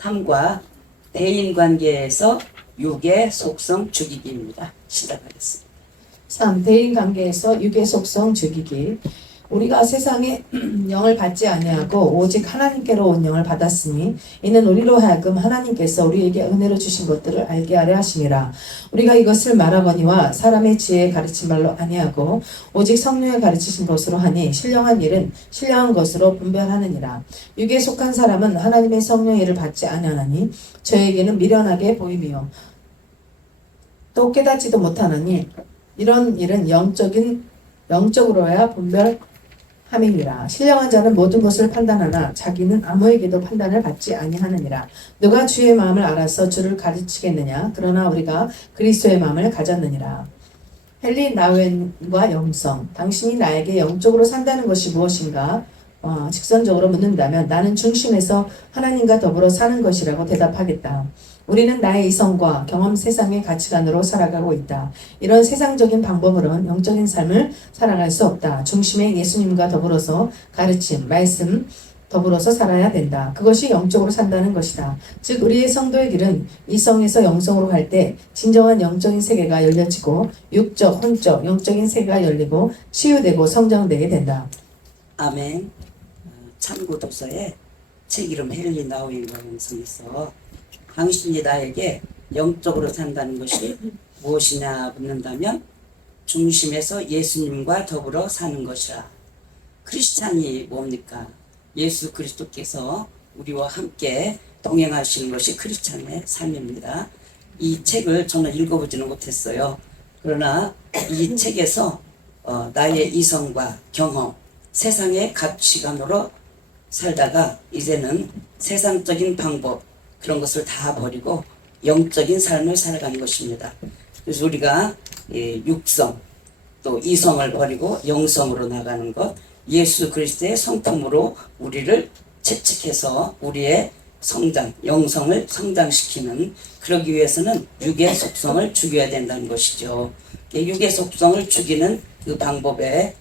3과 대인관계에서 육의 속성 죽이기입니다. 시작하겠습니다. 3. 대인관계에서 육의 속성 죽이기. 우리가 세상에 영을 받지 아니하고 오직 하나님께로 온 영을 받았으니 이는 우리로 하여금 하나님께서 우리에게 은혜로 주신 것들을 알게 하려 하심이라. 우리가 이것을 말하거니와 사람의 지혜에 가르친 말로 아니하고 오직 성령에 가르치신 것으로 하니 신령한 일은 신령한 것으로 분별하느니라. 육에 속한 사람은 하나님의 성령의 일을 받지 아니하나니 저에게는 미련하게 보이며 또 깨닫지도 못하나니 이런 일은 영적으로야 분별함이니라. 신령한 자는 모든 것을 판단하나 자기는 아무에게도 판단을 받지 아니하느니라. 누가 주의 마음을 알아서 주를 가르치겠느냐? 그러나 우리가 그리스도의 마음을 가졌느니라. 헨리 나웬과 영성. 당신이 나에게 영적으로 산다는 것이 무엇인가? 직선적으로 묻는다면 나는 중심에서 하나님과 더불어 사는 것이라고 대답하겠다. 우리는 나의 이성과 경험 세상의 가치관으로 살아가고 있다. 이런 세상적인 방법으로는 영적인 삶을 살아갈 수 없다. 중심에 예수님과 더불어서 가르침, 말씀, 더불어서 살아야 된다. 그것이 영적으로 산다는 것이다. 즉 우리의 성도의 길은 이성에서 영성으로 갈 때 진정한 영적인 세계가 열려지고 육적, 혼적, 영적인 세계가 열리고 치유되고 성장되게 된다. 아멘. 참고도서에 책 이름 헨리 나우인과 영성에서 당신이 나에게 영적으로 산다는 것이 무엇이냐 묻는다면 중심에서 예수님과 더불어 사는 것이라. 크리스찬이 뭡니까? 예수 그리스도께서 우리와 함께 동행하시는 것이 크리스찬의 삶입니다. 이 책을 저는 읽어보지는 못했어요. 그러나 이 책에서 나의 이성과 경험, 세상의 가치관으로 살다가 이제는 세상적인 방법 그런 것을 다 버리고 영적인 삶을 살아가는 것입니다. 그래서 우리가 육성 또 이성을 버리고 영성으로 나가는 것, 예수 그리스도의 성품으로 우리를 채찍해서 우리의 성장, 영성을 성장시키는, 그러기 위해서는 육의 속성을 죽여야 된다는 것이죠. 육의 속성을 죽이는 그 방법에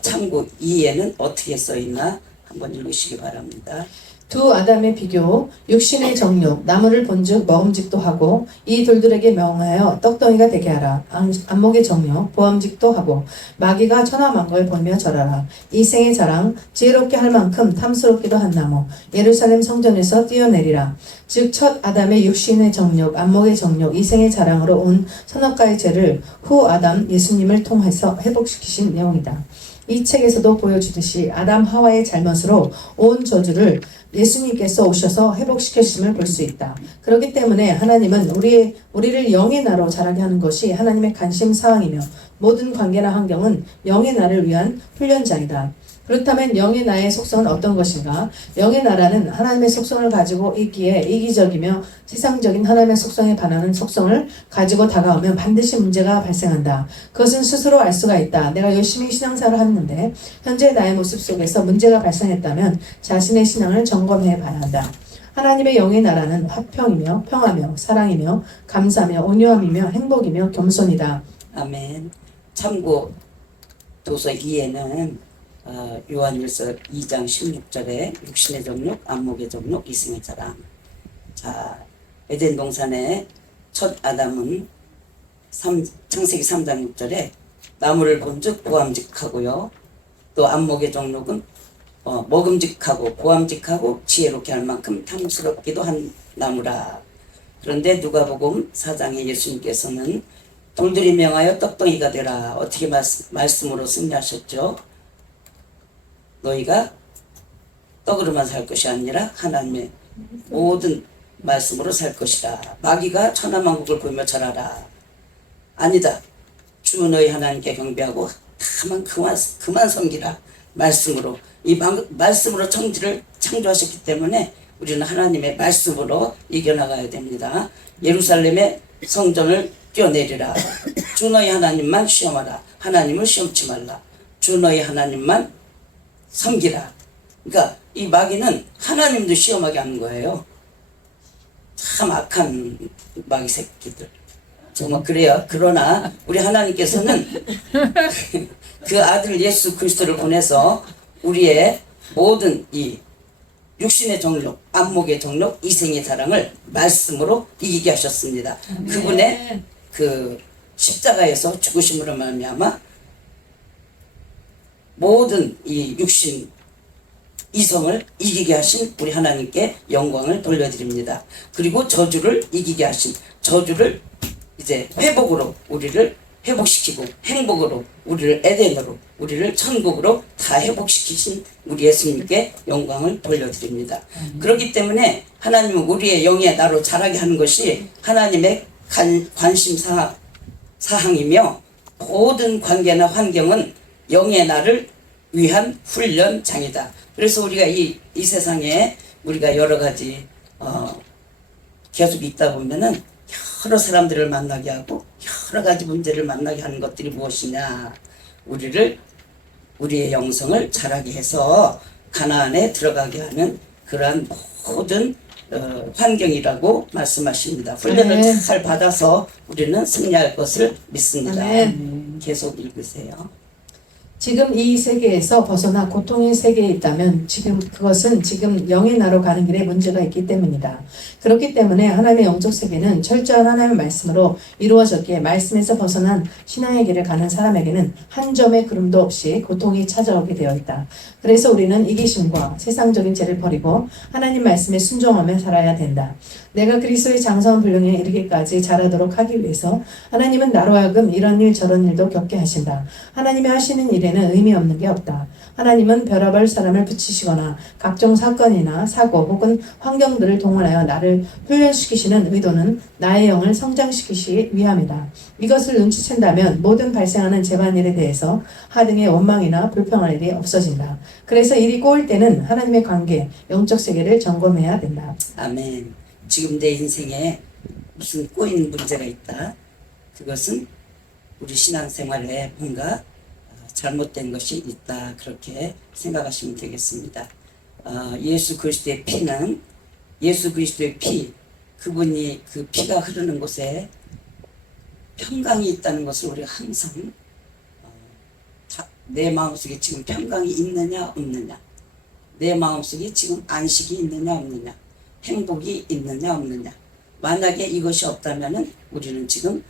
참고 2에는 어떻게 써있나 한번 읽으시기 바랍니다. 두 아담의 비교. 육신의 정욕, 나무를 본즉 먹음직도 하고 이 돌들에게 명하여 떡덩이가 되게 하라. 안목의 정욕, 보암직도 하고 마귀가 천하만국을 보며 절하라. 이 생의 자랑, 지혜롭게 할 만큼 탐스럽기도 한 나무, 예루살렘 성전에서 뛰어내리라. 즉 첫 아담의 육신의 정욕, 안목의 정욕, 이 생의 자랑으로 온 서너 가지 죄를 후 아담 예수님을 통해서 회복시키신 내용이다. 이 책에서도 보여주듯이 아담 하와의 잘못으로 온 저주를 예수님께서 오셔서 회복시켰음을 볼 수 있다. 그렇기 때문에 하나님은 우리를 영의 나로 자라게 하는 것이 하나님의 관심사항이며 모든 관계나 환경은 영의 나를 위한 훈련장이다. 그렇다면 영의 나의 속성은 어떤 것인가? 영의 나라는 하나님의 속성을 가지고 있기에 이기적이며 세상적인 하나님의 속성에 반하는 속성을 가지고 다가오면 반드시 문제가 발생한다. 그것은 스스로 알 수가 있다. 내가 열심히 신앙생활을 하는데 현재 나의 모습 속에서 문제가 발생했다면 자신의 신앙을 점검해 봐야 한다. 하나님의 영의 나라는 화평이며 평화며 사랑이며 감사며 온유함이며 행복이며 겸손이다. 아멘. 참고 도서 2에는 요한일서 2장 16절에 육신의 정욕, 안목의 정욕, 이생의 자랑. 에덴 동산의 첫 아담은 창세기 3장 6절에 나무를 본즉 보암직하고요. 또 안목의 정욕은 먹음직하고 보암직하고 지혜롭게 할 만큼 탐스럽기도 한 나무라. 그런데 누가복음 4장에 예수님께서는 돌들이 명하여 떡덩이가 되라. 어떻게 말씀으로 승리하셨죠? 너희가 떡으로만 살 것이 아니라 하나님의 모든 말씀으로 살 것이다. 마귀가 천하만국을 보며 절하라. 아니다. 주 너희 하나님께 경배하고 다만 그만 섬기라. 말씀으로. 이 말씀으로 천지를 창조하셨기 때문에 우리는 하나님의 말씀으로 이겨나가야 됩니다. 예루살렘의 성전을 뛰어내리라. 주 너희 하나님만 시험하라. 하나님을 시험치 말라. 주 너희 하나님만 섬기라. 그러니까 이 마귀는 하나님도 시험하게 하는 거예요. 참 악한 마귀 새끼들. 정말 그래요. 그러나 우리 하나님께서는 그 아들 예수 그리스도를 보내서 우리의 모든 이 육신의 정욕, 안목의 정욕, 이생의 사랑을 말씀으로 이기게 하셨습니다. 그분의 그 십자가에서 죽으심으로 말미암아 모든 이 육신 이성을 이기게 하신 우리 하나님께 영광을 돌려드립니다. 그리고 저주를 이기게 하신 저주를 이제 회복으로 우리를 회복시키고 행복으로 우리를 에덴으로 우리를 천국으로 다 회복시키신 우리 예수님께 영광을 돌려드립니다. 그렇기 때문에 하나님은 우리의 영의 나로 자라게 하는 것이 하나님의 관심 사항이며 모든 관계나 환경은 영의 나를 위한 훈련장이다. 그래서 우리가 이 세상에 우리가 여러 가지 계속 있다 보면은 여러 사람들을 만나게 하고 여러 가지 문제를 만나게 하는 것들이 무엇이냐? 우리의 영성을 자라게 해서 가나안에 들어가게 하는 그러한 모든 환경이라고 말씀하십니다. 훈련을 잘 받아서 우리는 승리할 것을 믿습니다. 계속 읽으세요. 지금 이 세계에서 벗어나 고통의 세계에 있다면 그것은 지금 영의 나로 가는 길에 문제가 있기 때문이다. 그렇기 때문에 하나님의 영적 세계는 철저한 하나님의 말씀으로 이루어졌기에 말씀에서 벗어난 신앙의 길을 가는 사람에게는 한 점의 그름도 없이 고통이 찾아오게 되어 있다. 그래서 우리는 이기심과 세상적인 죄를 버리고 하나님 말씀에 순종하며 살아야 된다. 내가 그리스도의 장성한 분량에 이르기까지 자라도록 하기 위해서 하나님은 나로 하여금 이런 일 저런 일도 겪게 하신다. 하나님이 하시는 일에는 의미 없는 게 없다. 하나님은 별의별 사람을 붙이시거나 각종 사건이나 사고 혹은 환경들을 동원하여 나를 훈련시키시는 의도는 나의 영을 성장시키기 위함이다. 이것을 눈치챈다면 모든 발생하는 재반일에 대해서 하등의 원망이나 불평할 일이 없어진다. 그래서 일이 꼬일 때는 하나님의 관계, 영적 세계를 점검해야 된다. 아멘. 지금 내 인생에 무슨 꼬인 문제가 있다. 그것은 우리 신앙생활에 뭔가 잘못된 것이 있다. 그렇게 생각하시면 되겠습니다. 예수 그리스도의 피는 예수 그리스도의 피, 그분이 그 피가 흐르는 곳에 평강이 있다는 것을 우리가 항상 내 마음속에 지금 평강이 있느냐 없느냐, 내 마음속에 지금 안식이 있느냐 없느냐, 행복이 있느냐 없느냐. 만약에 이것이 없다면은 우리는 지금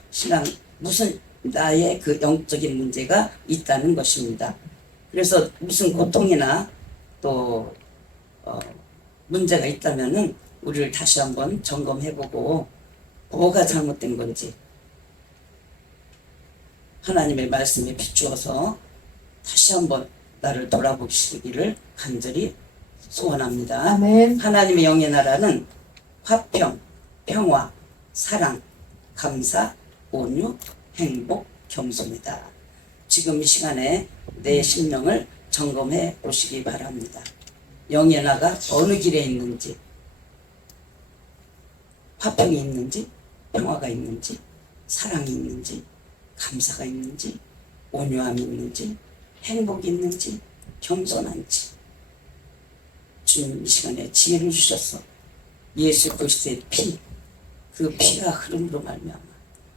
무슨 나의 그 영적인 문제가 있다는 것입니다. 그래서 무슨 고통이나 또 문제가 있다면은 우리를 다시 한번 점검해보고 뭐가 잘못된 건지 하나님의 말씀에 비추어서 다시 한번 나를 돌아보시기를 간절히 소원합니다. 아멘. 하나님의 영의 나라는 화평, 평화, 사랑, 감사, 온유, 행복, 겸손이다. 지금 이 시간에 내 심령을 점검해 보시기 바랍니다. 영의 나가 어느 길에 있는지, 화평이 있는지, 평화가 있는지, 사랑이 있는지, 감사가 있는지, 온유함이 있는지, 행복이 있는지, 겸손한지. 주님 이 시간에 지혜를 주셔서 예수 그리스도의 피, 그 피가 흐름으로 말미암아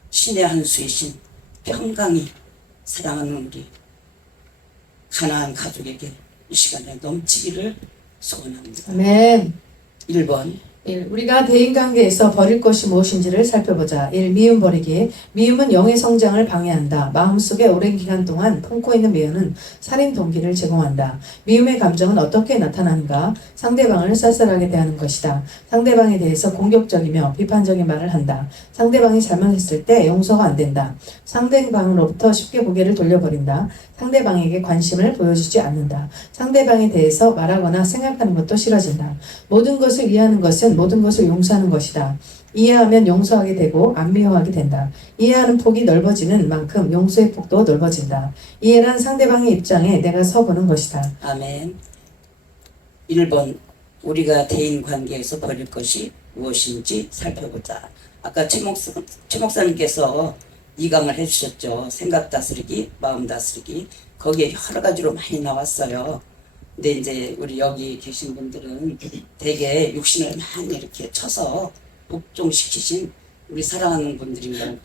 신의 한 수이신 평강이 사랑하는 우리 가나안 가족에게 이 시간에 넘치기를 소원합니다. 아멘. 1번 1. 우리가 대인관계에서 버릴 것이 무엇인지를 살펴보자. 1. 미움 버리기. 미움은 영의 성장을 방해한다. 마음속에 오랜 기간 동안 품고 있는 미움은 살인 동기를 제공한다. 미움의 감정은 어떻게 나타나는가? 상대방을 쌀쌀하게 대하는 것이다. 상대방에 대해서 공격적이며 비판적인 말을 한다. 상대방이 잘못했을 때 용서가 안 된다. 상대방으로부터 쉽게 고개를 돌려버린다. 상대방에게 관심을 보여주지 않는다. 상대방에 대해서 말하거나 생각하는 것도 싫어진다. 모든 것을 이해하는 것은 모든 것을 용서하는 것이다. 이해하면 용서하게 되고 안 미워하게 된다. 이해하는 폭이 넓어지는 만큼 용서의 폭도 넓어진다. 이해란 상대방의 입장에 내가 서보는 것이다. 아멘. 1번 우리가 대인 관계에서 버릴 것이 무엇인지 살펴보자. 아까 최 목사님께서 2강을 해주셨죠. 생각 다스리기, 마음 다스리기. 거기에 여러 가지로 많이 나왔어요. 근데 이제 우리 여기 계신 분들은 되게 육신을 많이 이렇게 쳐서 복종시키신 우리 사랑하는 분들인 걸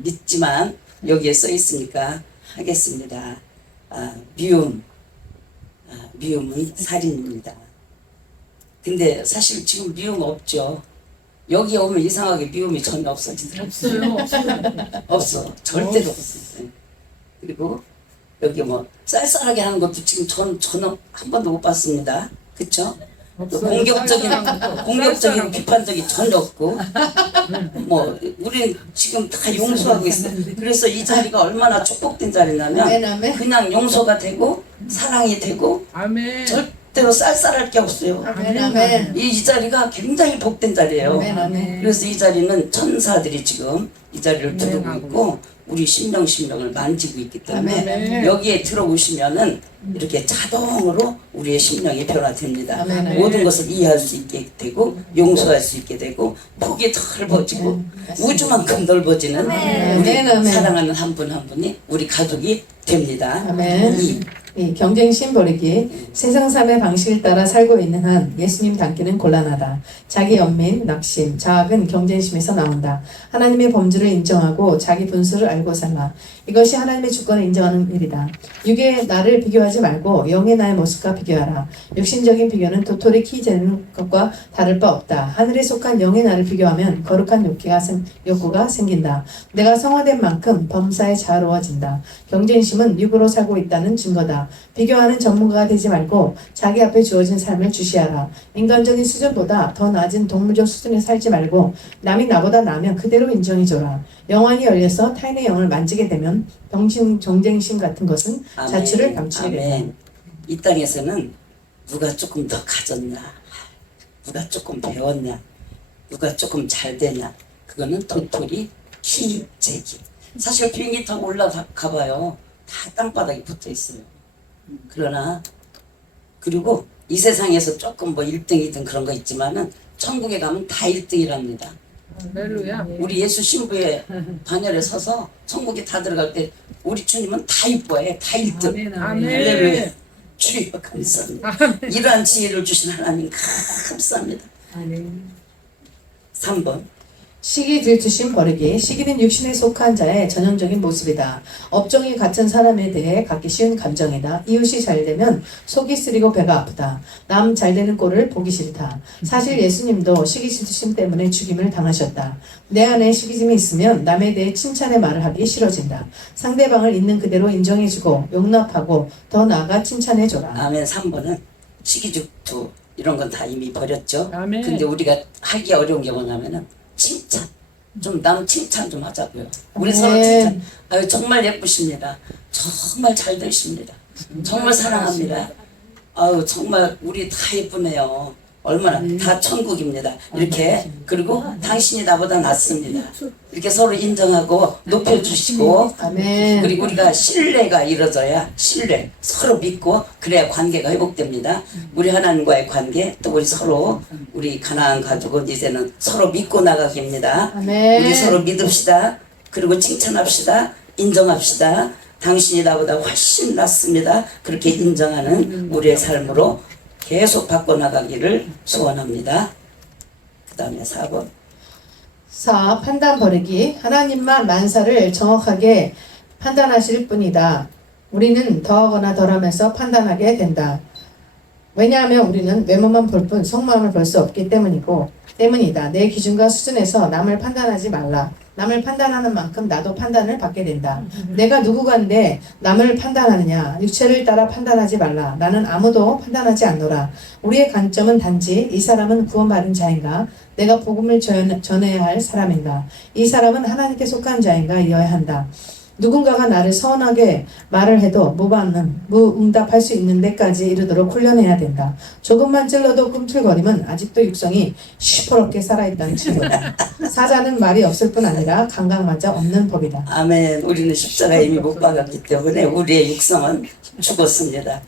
믿지만 여기에 써 있으니까 하겠습니다. 미움은 살인입니다. 근데 사실 지금 미움 없죠. 여기 오면 이상하게 미움이 전혀 없어지더라고요. 없어요. 없어. 절대로 없어. 그리고 여기 뭐 쌀쌀하게 하는 것도 지금 저는 한 번도 못 봤습니다. 그쵸? 공격적인 비판적이 전혀 없고 뭐 우리 지금 다 용서하고 있어. 그래서 이 자리가 얼마나 축복된 자리냐면 아멘, 아멘. 그냥 용서가 되고 사랑이 되고 아멘. 절대로 쌀쌀할 게 없어요. 아멘, 아멘. 이 자리가 굉장히 복된 자리예요. 아멘, 아멘. 그래서 이 자리는 천사들이 지금 이 자리를 두르고 있고 우리 심령을 만지고 있기 때문에 아멘. 여기에 들어오시면은 이렇게 자동으로 우리의 심령이 변화됩니다. 아멘. 모든 것을 이해할 수 있게 되고 용서할 수 있게 되고 폭이 넓어지고 우주만큼 넓어지는 우리 아멘, 아멘. 사랑하는 한 분 한 분이 우리 가족이 됩니다. 아멘. 이 경쟁심 버리기. 세상 삶의 방식을 따라 살고 있는 한 예수님 닮기는 곤란하다. 자기 연민, 낙심, 자학은 경쟁심에서 나온다. 하나님의 범주를 인정하고 자기 분수를 알고 살라. 이것이 하나님의 주권을 인정하는 일이다. 육의 나를 비교하지 말고 영의 나의 모습과 비교하라. 육신적인 비교는 도토리 키 재는 것과 다를 바 없다. 하늘에 속한 영의 나를 비교하면 거룩한 욕구가 생긴다. 내가 성화된 만큼 범사에 자유로워진다. 경쟁심은 육으로 살고 있다는 증거다. 비교하는 전문가가 되지 말고 자기 앞에 주어진 삶을 주시하라. 인간적인 수준보다 더 낮은 동물적 수준에 살지 말고 남이 나보다 나으면 그대로 인정해줘라. 영안이 열려서 타인의 영을 만지게 되면 경쟁심 같은 것은 아멘. 자취를 감추게 된다. 아멘. 이 땅에서는 누가 조금 더 가졌냐, 누가 조금 배웠냐, 누가 조금 잘 되냐, 그거는 도토리 키 재기. 사실 비행기 타고 올라가 봐요. 다 땅바닥에 붙어 있어요. 그러나 그리고 이 세상에서 조금 뭐 1등, 2등 그런 거 있지만은 천국에 가면 다 1등이랍니다. 할렐루야. 우리 예수 신부의 반열에 서서 천국에 다 들어갈 때 우리 주님은 다 이뻐해. 다 1등. 아멘. 할렐루야. 주여 감사합니다. 이러한 지혜를 주신 하나님 감사합니다. 3번. 시기 질투심 버리기. 시기는 육신에 속한 자의 전형적인 모습이다. 업종이 같은 사람에 대해 갖기 쉬운 감정이다. 이웃이 잘되면 속이 쓰리고 배가 아프다. 남 잘되는 꼴을 보기 싫다. 사실 예수님도 시기 질투심 때문에 죽임을 당하셨다. 내 안에 시기심이 있으면 남에 대해 칭찬의 말을 하기 싫어진다. 상대방을 있는 그대로 인정해주고 용납하고 더 나아가 칭찬해줘라. 아멘. 3번은 시기질투 이런 건 다 이미 버렸죠. 아멘. 근데 우리가 하기 어려운 게 뭐냐면은 칭찬. 좀 남 칭찬 좀 하자고요. 우리 서로 아멘. 칭찬. 아유 정말 예쁘십니다. 정말 잘 되십니다. 정말 사랑합니다. 아유 정말 우리 다 예쁘네요. 얼마나 다 천국입니다. 이렇게 그리고 당신이 나보다 낫습니다. 이렇게 서로 인정하고 높여주시고 아멘. 그리고 우리가 신뢰가 이루어져야 신뢰 서로 믿고 그래야 관계가 회복됩니다. 우리 하나님과의 관계 또 우리 서로 우리 가나안 가족은 이제는 서로 믿고 나가기입니다. 아멘. 우리 서로 믿읍시다. 그리고 칭찬합시다. 인정합시다. 당신이 나보다 훨씬 낫습니다. 그렇게 인정하는 우리의 삶으로 계속 바꿔나가기를 소원합니다. 그 다음에 4번. 4. 판단 버리기. 하나님만 만사를 정확하게 판단하실 뿐이다. 우리는 더하거나 덜하면서 판단하게 된다. 왜냐하면 우리는 외모만 볼 뿐 속마음을 볼 수 없기 때문이다. 내 기준과 수준에서 남을 판단하지 말라. 남을 판단하는 만큼 나도 판단을 받게 된다. 내가 누구간데 남을 판단하느냐. 육체를 따라 판단하지 말라. 나는 아무도 판단하지 않노라. 우리의 관점은 단지 이 사람은 구원받은 자인가? 내가 복음을 전해야 할 사람인가? 이 사람은 하나님께 속한 자인가? 이어야 한다. 누군가가 나를 서운하게 말을 해도 무응답할 수 있는 데까지 이르도록 훈련해야 된다. 조금만 찔러도 꿈틀거리면 아직도 육성이 시퍼렇게 살아있다는 증거다. 사자는 말이 없을 뿐 아니라 감각마저 없는 법이다. 아멘. 우리는 십자가에 이미 못 박았기 때문에 우리의 육성은 죽었습니다.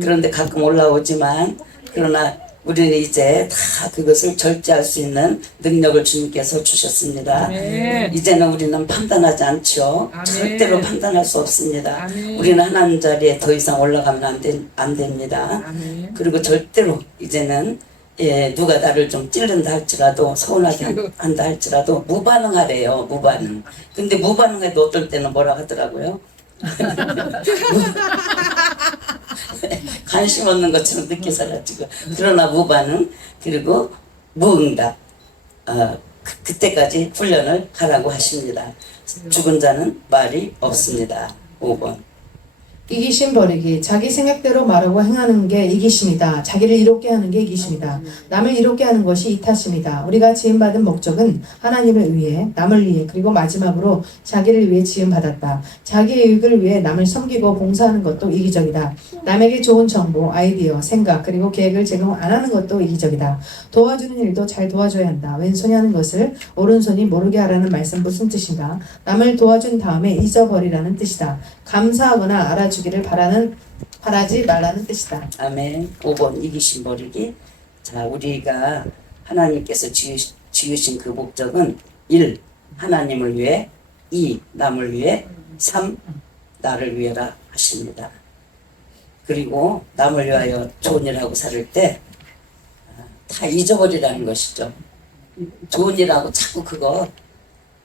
그런데 가끔 올라오지만 그러나 우리는 이제 다 그것을 절제할 수 있는 능력을 주님께서 주셨습니다. 아멘. 이제는 우리는 판단하지 않죠. 아멘. 절대로 판단할 수 없습니다. 아멘. 우리는 하나님 자리에 더 이상 올라가면 안 됩니다. 아멘. 그리고 절대로 이제는 누가 나를 좀 찔른다 할지라도 서운하게 한다 할지라도 무반응하래요. 무반응. 근데 무반응해도 어떨 때는 뭐라 하더라고요. 관심 없는 것처럼 늦게 살아지고 그러나 무반응 그리고 무응답 그때까지 훈련을 하라고 하십니다. 죽은 자는 말이 없습니다. 5번 이기심 버리기. 자기 생각대로 말하고 행하는 게 이기심이다. 자기를 이롭게 하는 게 이기심이다. 남을 이롭게 하는 것이 이탓입니다. 우리가 지음받은 목적은 하나님을 위해, 남을 위해, 그리고 마지막으로 자기를 위해 지음받았다. 자기의 유익을 위해 남을 섬기고 봉사하는 것도 이기적이다. 남에게 좋은 정보, 아이디어, 생각, 그리고 계획을 제공 안 하는 것도 이기적이다. 도와주는 일도 잘 도와줘야 한다. 왼손이 하는 것을 오른손이 모르게 하라는 말씀 무슨 뜻인가? 남을 도와준 다음에 잊어버리라는 뜻이다. 감사하거나 알아주기를 바라지 말라는 뜻이다. 아멘. 5번 이기심 버리기. 자, 우리가 하나님께서 지으신 그 목적은 1. 하나님을 위해 2. 남을 위해 3. 나를 위해라 하십니다. 그리고 남을 위하여 좋은 일하고 살을 때 다 잊어버리라는 것이죠. 좋은 일하고 자꾸 그거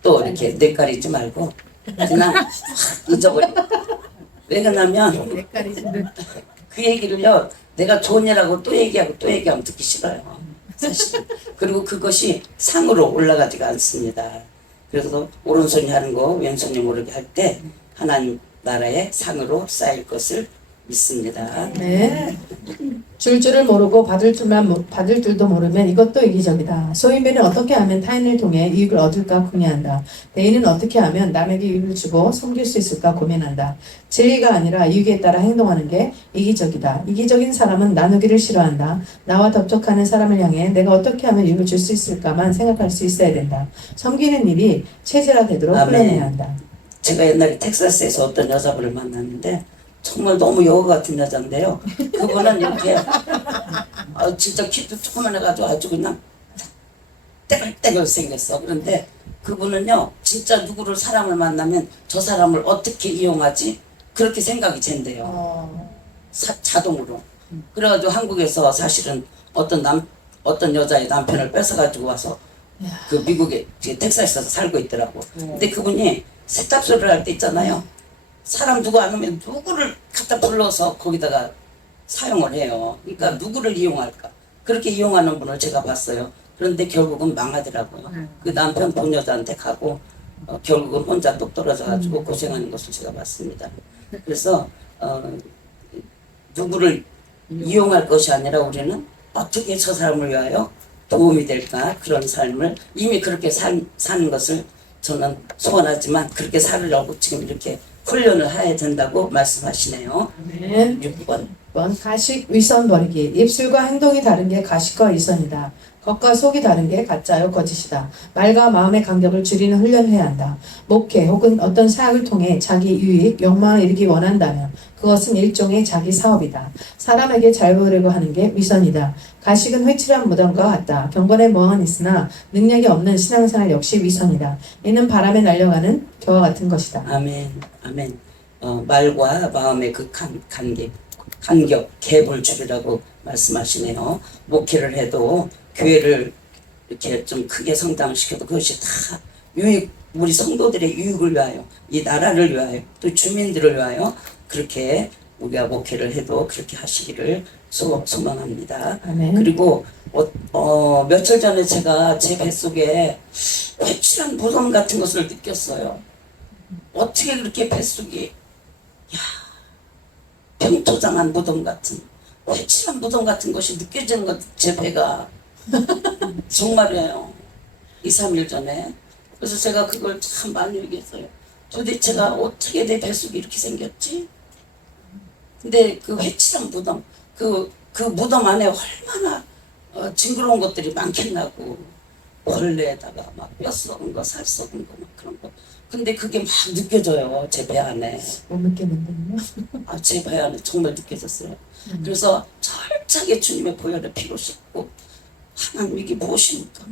또 이렇게 뇌가리지 말고 그냥 확 잊어버려. 왜 그러냐면 그 얘기를요 내가 좋은 일하고 또 얘기하면 듣기 싫어요 사실. 그리고 그것이 상으로 올라가지가 않습니다. 그래서 오른손이 하는 거 왼손이 모르게 할 때 하나님 나라의 상으로 쌓일 것을 믿습니다. 네. 줄 줄을 모르고 받을 줄도 모르면 이것도 이기적이다. 소인배는 어떻게 하면 타인을 통해 이익을 얻을까 궁리한다. 대인은 어떻게 하면 남에게 이익을 주고 섬길 수 있을까 고민한다. 진리가 아니라 이익에 따라 행동하는 게 이기적이다. 이기적인 사람은 나누기를 싫어한다. 나와 접촉하는 사람을 향해 내가 어떻게 하면 이익을 줄 수 있을까만 생각할 수 있어야 된다. 섬기는 일이 체질화되도록 훈련해야 한다. 제가 옛날에 텍사스에서 어떤 여자분을 만났는데 정말 너무 여우 같은 여자인데요. 그분은 이렇게 진짜 키도 조그만해가지고 아주 그냥 떼글떼글 생겼어. 그런데 그분은요 진짜 누구를 사람을 만나면 저 사람을 어떻게 이용하지 그렇게 생각이 젠대요. 자동으로. 그래가지고 한국에서 사실은 어떤 여자의 남편을 뺏어가지고 와서 그 미국에 텍사스에서 살고 있더라고. 근데 그분이 세탁소를 할 때 있잖아요. 사람 누구 안 오면 누구를 갖다 불러서 거기다가 사용을 해요. 그러니까 누구를 이용할까? 그렇게 이용하는 분을 제가 봤어요. 그런데 결국은 망하더라고요. 그 남편 본 여자한테 가고 결국은 혼자 똑 떨어져가지고 고생하는 것을 제가 봤습니다. 그래서 누구를 이용할 것이 아니라 우리는 어떻게 저 사람을 위하여 도움이 될까? 그런 삶을 이미 그렇게 사는 것을 저는 소원하지만 그렇게 살으려고 지금 이렇게 훈련을 해야 된다고 말씀하시네요. 네. 6번. 가식 위선 버리기. 입술과 행동이 다른 게 가식과 위선이다. 겉과 속이 다른 게 가짜요 거짓이다. 말과 마음의 간격을 줄이는 훈련을 해야 한다. 목회 혹은 어떤 사역을 통해 자기 유익, 욕망을 이루기 원한다면 그것은 일종의 자기 사업이다. 사람에게 잘 보이려고 하는 게 위선이다. 가식은 회칠한 무덤과 같다. 경건의 모양은 있으나 능력이 없는 신앙생활 역시 위선이다. 이는 바람에 날려가는 겨와 같은 것이다. 아멘. 아멘. 말과 마음의 그 간격, 갭을 줄이라고 말씀하시네요. 목회를 해도 교회를 이렇게 좀 크게 성장시켜도 그것이 다 우리 성도들의 유익을 위하여, 이 나라를 위하여, 또 주민들을 위하여 그렇게 우리가 목회를 해도 그렇게 하시기를 소망합니다. 아멘. 그리고 며칠 전에 제가 제 뱃속에 회칠한 무덤 같은 것을 느꼈어요. 어떻게 그렇게 뱃속이 병토장한 무덤 같은 회칠한 무덤 같은 것이 느껴지는 것, 제 배가 정말이에요. 2, 3일 전에. 그래서 제가 그걸 참 많이 얘기했어요. 도대체가 어떻게 내 뱃속이 이렇게 생겼지? 근데 그 회칠한 무덤, 그 무덤 안에 얼마나 징그러운 것들이 많겠냐고. 벌레에다가 막 뼈 썩은 거, 살 썩은 거, 막 그런 거. 근데 그게 막 느껴져요, 제 배 안에. 못 느꼈는데요. 제 배 안에 정말 느껴졌어요. 그래서 철저하게 주님의 보혈의 피로 씻고, 하나님 이게 무엇입니까?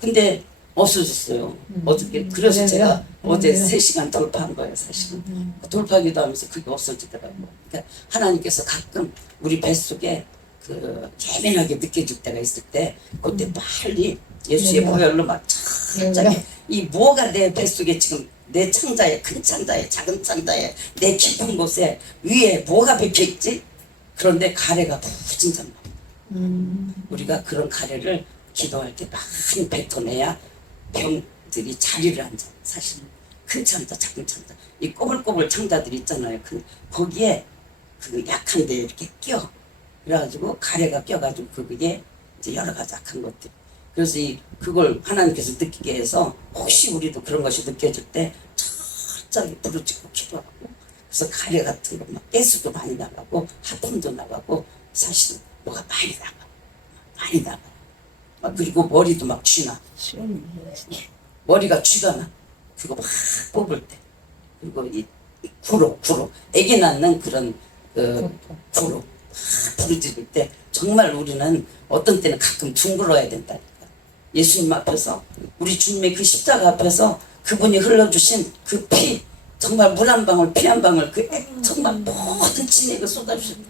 근데 없어졌어요. 어저께. 그래서 제가 어제 3시간 돌파한 거예요, 사실은. 돌파하기도 하면서 그게 없어지더라고요. 그러니까 하나님께서 가끔 우리 뱃속에 그 예민하게 느껴질 때가 있을 때, 그때 빨리 예수의 보혈로 막 철저하게 이 뭐가 내 뱃속에 지금 내 창자에, 큰 창자에, 작은 창자에, 내 깊은 곳에 위에 뭐가 박혀있지? 그런데 가래가 부진장 우리가 그런 가래를 기도할 때 많이 뱉어내야 병들이 자리를 앉아. 사실은 큰 창자, 작은 창자, 이 꼬불꼬불 창자들 있잖아요. 거기에 그 약한데 이렇게 껴. 그래가지고 가래가 껴가지고 그게 이제 여러 가지 악한 것들. 그래서 그걸 하나님께서 느끼게 해서 혹시 우리도 그런 것이 느껴질 때 철저히 부르짖고 기도하고, 그래서 가래 같은 거 막 가스도 많이 나가고 하품도 나가고 사실은 뭐가 많이 나가. 그리고 머리도 막 쥐나. 머리가 쥐가 나. 그거 막 뽑을 때. 그리고 이 구로 애기 낳는 그런 구로 부르짖을 때 정말 우리는 어떤 때는 가끔 둥글어야 된다니까. 예수님 앞에서, 우리 주님의 그 십자가 앞에서 그분이 흘러주신 그 피, 정말 물 한 방울 피 한 방울 정말 모든 진액을 쏟아주신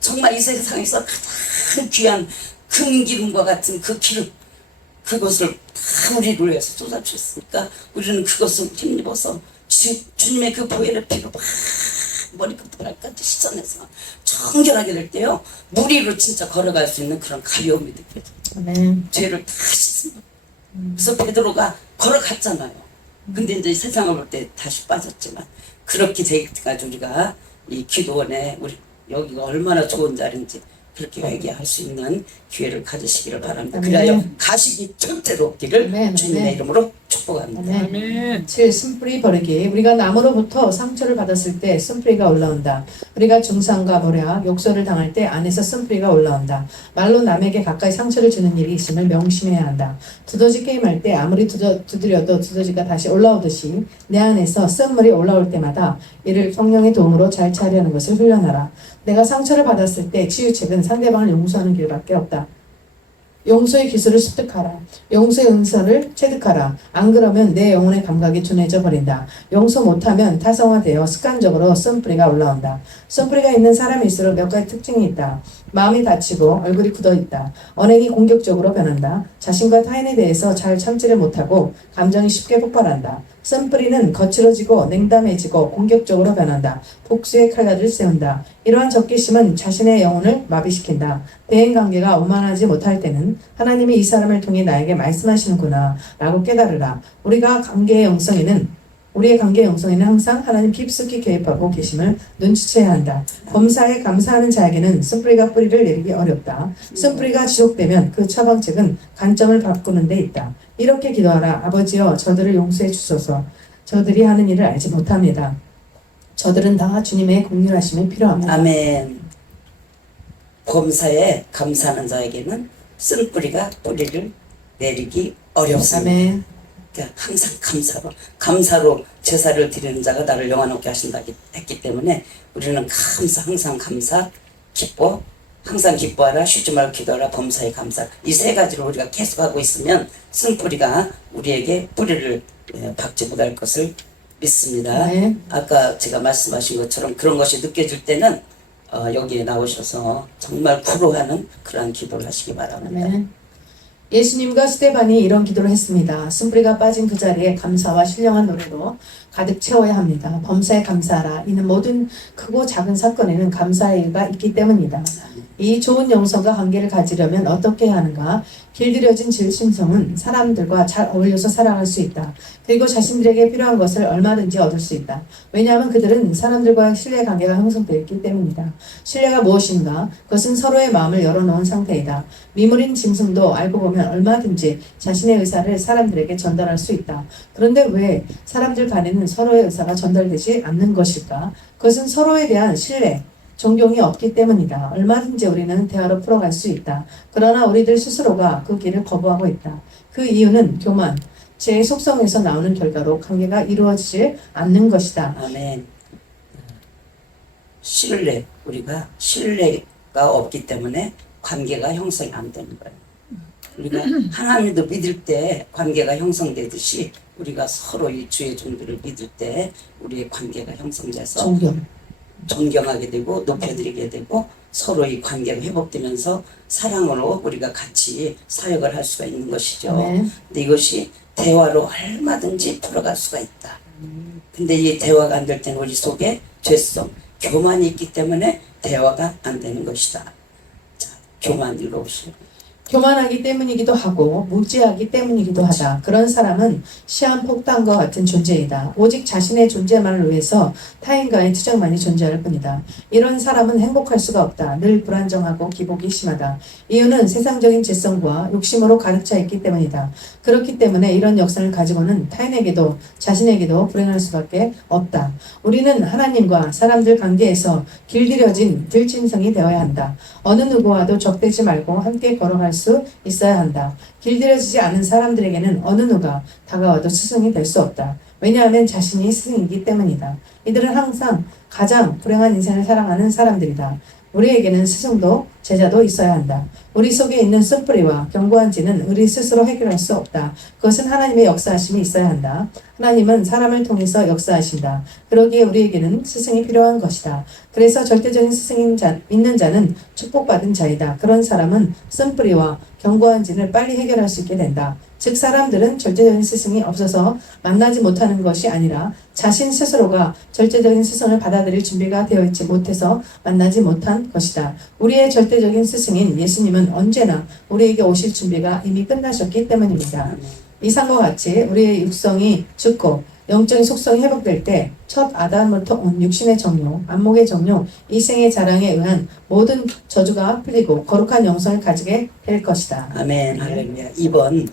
정말 이 세상에서 가장 귀한 금기름과 같은 그 기름, 그것을 다 우리를 위해서 쏟아주셨으니까 우리는 그것을 힘입어서 주님의 그 보혈의 피로 막 머리부터 발까지 씻어내서 청결하게 될 때요, 무리로 진짜 걸어갈 수 있는 그런 가벼움이 느껴져요. 죄를 다 씻습니다. 그래서 베드로가 걸어갔잖아요. 근데 이제 세상을 볼 때 다시 빠졌지만, 그렇게 되기까지 우리가 이 기도원에 우리 여기가 얼마나 좋은 자리인지 그렇게 회개할 수 있는 기회를 가지시기를 바랍니다. 그래야 가식이 절대로 없기를 주님의 이름으로 축복합니다. 7. 쓴뿌리 버리기. 우리가 나무로부터 상처를 받았을 때 쓴뿌리가 올라온다. 우리가 중상과 모략, 욕설을 당할 때 안에서 쓴뿌리가 올라온다. 말로 남에게 가까이 상처를 주는 일이 있음을 명심해야 한다. 두더지 게임할 때 아무리 두드려도 두더지가 다시 올라오듯이 내 안에서 쓴물이 올라올 때마다 이를 성령의 도움으로 잘 처리하는 것을 훈련하라. 내가 상처를 받았을 때 치유책은 상대방을 용서하는 길밖에 없다. 용서의 기술을 습득하라. 용서의 은사를 체득하라. 안 그러면 내 영혼의 감각이 둔해져 버린다. 용서 못하면 타성화되어 습관적으로 쓴뿌리가 올라온다. 쓴뿌리가 있는 사람일수록 몇 가지 특징이 있다. 마음이 다치고 얼굴이 굳어있다. 언행이 공격적으로 변한다. 자신과 타인에 대해서 잘 참지를 못하고 감정이 쉽게 폭발한다. 쓴뿌리는 거칠어지고 냉담해지고 공격적으로 변한다. 복수의 칼날을 세운다. 이러한 적개심은 자신의 영혼을 마비시킨다. 대인관계가 원만하지 못할 때는 하나님이 이 사람을 통해 나에게 말씀하시는구나 라고 깨달으라. 우리의 관계의 영성에는 항상 하나님 깊숙이 개입하고 계심을 눈치채야 한다. 범사에 감사하는 자에게는 쓴뿌리가 뿌리를 내리기 어렵다. 쓴뿌리가 지속되면 그 처방책은 관점을 바꾸는 데 있다. 이렇게 기도하라. 아버지여, 저들을 용서해 주소서. 저들이 하는 일을 알지 못합니다. 저들은 다 주님의 긍휼하심이 필요합니다. 아멘. 범사에 감사하는 자에게는 쓴뿌리가 뿌리를 내리기 어렵습니다. 아멘. 그러니까 항상 감사로 제사를 드리는 자가 나를 영화롭게 하신다 했기 때문에 우리는 항상 감사, 기뻐, 항상 기뻐하라, 쉬지 말고 기도하라, 범사에 감사, 이 세 가지를 우리가 계속하고 있으면 쓴뿌리가 우리에게 뿌리를 박지 못할 것을 믿습니다. 네. 아까 제가 말씀하신 것처럼 그런 것이 느껴질 때는 여기에 나오셔서 정말 구로하는 그러한 기도를 하시기 바랍니다. 아멘. 예수님과 스데반이 이런 기도를 했습니다. 쓴뿌리가 빠진 그 자리에 감사와 신령한 노래로 가득 채워야 합니다. 범사에 감사하라. 이는 모든 크고 작은 사건에는 감사의 일가 있기 때문이다. 이 좋은 영성과 관계를 가지려면 어떻게 해야 하는가? 길들여진 질심성은 사람들과 잘 어울려서 살아갈 수 있다. 그리고 자신들에게 필요한 것을 얼마든지 얻을 수 있다. 왜냐하면 그들은 사람들과의 신뢰 관계가 형성되어 있기 때문이다. 신뢰가 무엇인가? 그것은 서로의 마음을 열어놓은 상태이다. 미물인 짐승도 알고 보면 얼마든지 자신의 의사를 사람들에게 전달할 수 있다. 그런데 왜 사람들 간에는 서로의 의사가 전달되지 않는 것일까? 그것은 서로에 대한 신뢰, 존경이 없기 때문이다. 얼마든지 우리는 대화로 풀어갈 수 있다. 그러나 우리들 스스로가 그 길을 거부하고 있다. 그 이유는 교만, 제 속성에서 나오는 결과로 관계가 이루어지지 않는 것이다. 아멘. 우리가 신뢰가 없기 때문에 관계가 형성이 안 되는 거예요. 우리가 하나님도 믿을 때 관계가 형성되듯이 우리가 서로 이 주의 종들을 믿을 때 우리의 관계가 형성돼서 존경하게 되고 높여드리게 되고 서로의 관계가 회복되면서 사랑으로 우리가 같이 사역을 할 수가 있는 것이죠. 근데 이것이 대화로 얼마든지 풀어갈 수가 있다. 근데 이 대화가 안 될 때는 우리 속에 죄성, 교만이 있기 때문에 대화가 안 되는 것이다. 자, 교만 읽어보시오. 교만하기 때문이기도 하고 무지하기 때문이기도 하다. 그런 사람은 시한폭탄과 같은 존재이다. 오직 자신의 존재만을 위해서 타인과의 투정만이 존재할 뿐이다. 이런 사람은 행복할 수가 없다. 늘 불안정하고 기복이 심하다. 이유는 세상적인 재성과 욕심으로 가득 차 있기 때문이다. 그렇기 때문에 이런 역사를 가지고는 타인에게도 자신에게도 불행할 수밖에 없다. 우리는 하나님과 사람들 관계에서 길들여진 들짐승이 되어야 한다. 어느 누구와도 적대지 말고 함께 걸어갈 수 있어야 한다. 길들여지지 않은 사람들에게는 어느 누가 다가와도 스승이 될 수 없다. 왜냐하면 자신이 스승이기 때문이다. 이들은 항상 가장 불행한 인생을 살아가는 사람들이다. 우리에게는 스승도 제자도 있어야 한다. 우리 속에 있는 씀뿌리와 견고한지는 우리 스스로 해결할 수 없다. 그것은 하나님의 역사하심이 있어야 한다. 하나님은 사람을 통해서 역사하신다. 그러기에 우리에게는 스승이 필요한 것이다. 그래서 절대적인 스승인 있는 자는 축복받은 자이다. 그런 사람은 씀뿌리와 견고한지를 빨리 해결할 수 있게 된다. 즉 사람들은 절대적인 스승이 없어서 만나지 못하는 것이 아니라 자신 스스로가 절대적인 스승을 받아들일 준비가 되어 있지 못해서 만나지 못한 것이다. 우리의 절대적인 스승인 예수님은 언제나 우리에게 오실 준비가 이미 끝나셨기 때문입니다. 이상과 같이 우리의 육성이 죽고 영적인 속성이 회복될 때 첫 아담부터 온 육신의 정욕, 안목의 정욕, 이생의 자랑에 의한 모든 저주가 풀리고 거룩한 영성을 가지게 될 것이다. 아멘. 할렐루야. 2번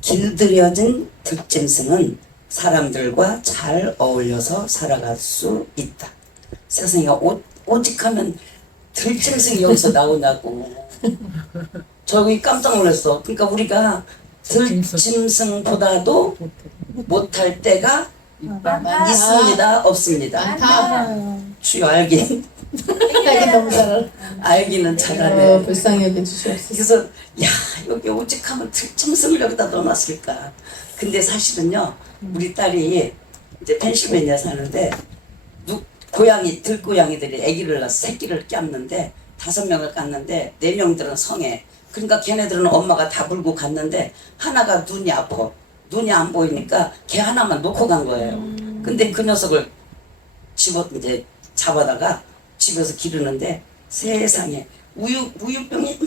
길들여진 득짐승은 사람들과 잘 어울려서 살아갈 수 있다. 세상에 오직 하면 들짐승이 여기서 나오냐고. 저기 깜짝 놀랐어. 그러니까 우리가 들짐승보다도 못할 때가 있습니다, 없습니다. 많다. 주여 알긴 하나님 너무 잘 알아. 알기는 잘하네. 불쌍히 여겨주시옵소서. 그래서 야 여기 오직하면 들짐승을 여기다 넣어놨을까. 근데 사실은요 우리 딸이 이제 펜실베니아 사는데 고양이 들고양이들이 아기를 낳아서 새끼를 꼈는데 5명을 깠는데 4명들은 성에. 그러니까 걔네들은 엄마가 다 불고 갔는데 하나가 눈이 아파. 눈이 안 보이니까 걔 하나만 놓고 간 거예요. 근데 그 녀석을 이제 잡아다가 집에서 기르는데 세상에 우유병이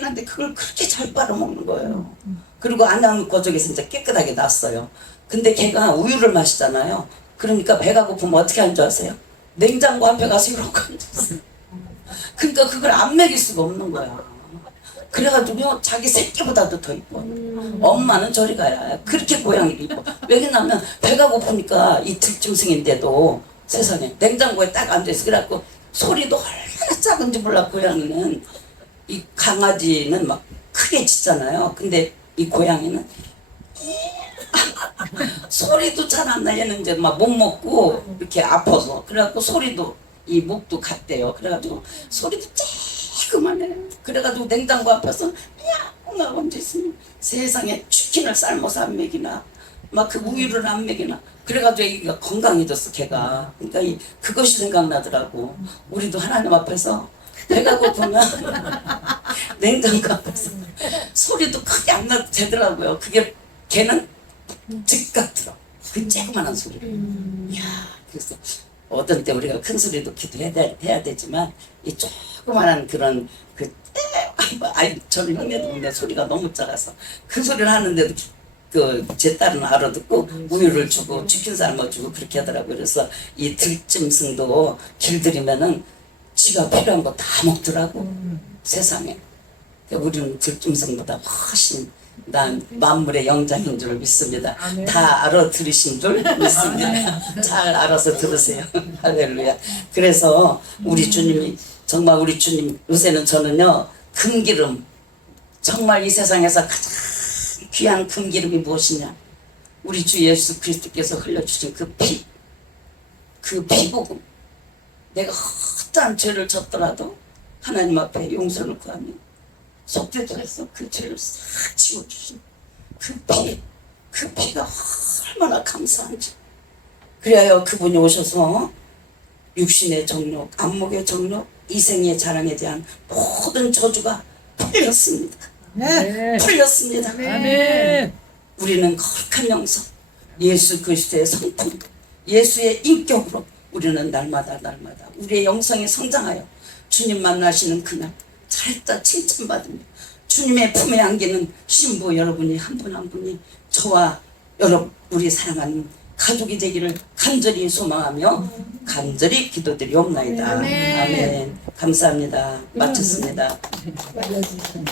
많은데 그걸 그렇게 잘 빨아먹는 거예요. 그리고 안 나놓고 저기서 이제 깨끗하게 놨어요. 근데 걔가 우유를 마시잖아요. 그러니까 배가 고프면 어떻게 하는 줄 아세요? 냉장고 앞에 가서 이러고 앉았어요. 그러니까 그걸 안 먹일 수가 없는 거야. 그래가지고 자기 새끼보다도 더 이뻐. 엄마는 저리 가야. 그렇게 고양이를 이뻐. 왜냐면 배가 고프니까 이 들짐승인데도 세상에 냉장고에 딱 앉아있어. 그래갖고 소리도 얼마나 작은지 몰라. 고양이는 이 강아지는 막 크게 짖잖아요. 근데 이 고양이는 소리도 잘 안 나. 얘는 이제 막 못 먹고 이렇게 아파서. 그래갖고 소리도 이 목도 갔대요. 그래가지고 소리도 쬐그만해. 그래가지고 냉장고 앞에서 야 언제 있으면 세상에 치킨을 삶아서 안 먹이나 막 그 우유를 안 먹이나. 그래가지고 애기가 건강해졌어 걔가. 그러니까 그것이 생각나더라고. 우리도 하나님 앞에서 배가 고프면 냉장고 앞에서 소리도 크게 안 나도 되더라고요. 그게 걔는 즉각들어. 그 조그만한 소리. 이야 그래서 어떤 때 우리가 큰 소리도 기도해야 되지만 이 조그만한 그런 아이 저는 형네도 근데 소리가 너무 작아서 그 소리를 하는데도 제 딸은 알아듣고 우유를 주고 치킨 삶아주고 그렇게 하더라고요. 그래서 이 들짐승도 길들이면은 지가 필요한 거 다 먹더라고. 세상에. 우리는 들짐승보다 훨씬 난 만물의 영장인 줄 믿습니다. 다 알아들으신 줄 믿습니다. 잘 알아서 들으세요. 할렐루야. 그래서 우리 주님이 정말 우리 주님 요새는 저는요 금기름 정말 이 세상에서 가장 귀한 금기름이 무엇이냐 우리 주 예수 그리스도께서 흘려주신 그 피, 그 피복음. 내가 어떠한 죄를 졌더라도 하나님 앞에 용서를 구하면 속죄절에서 그 죄를 싹 지워주신 그 피, 그 피가 얼마나 감사한지. 그래야 그분이 오셔서 육신의 정욕, 안목의 정욕, 이생의 자랑에 대한 모든 저주가 풀렸습니다. 네. 풀렸습니다. 아멘. 우리는 거룩한 영성, 예수 그리스도의 성품, 예수의 인격으로 우리는 날마다 우리의 영성이 성장하여 주님 만나시는 그날 잘했다 칭찬받으며 주님의 품에 안기는 신부 여러분이 한 분 한 분이 저와 여러분 우리 사랑하는 가족이 되기를 간절히 소망하며 간절히 기도드리옵나이다. 아멘. 아멘. 감사합니다. 마쳤습니다. 알려주세요.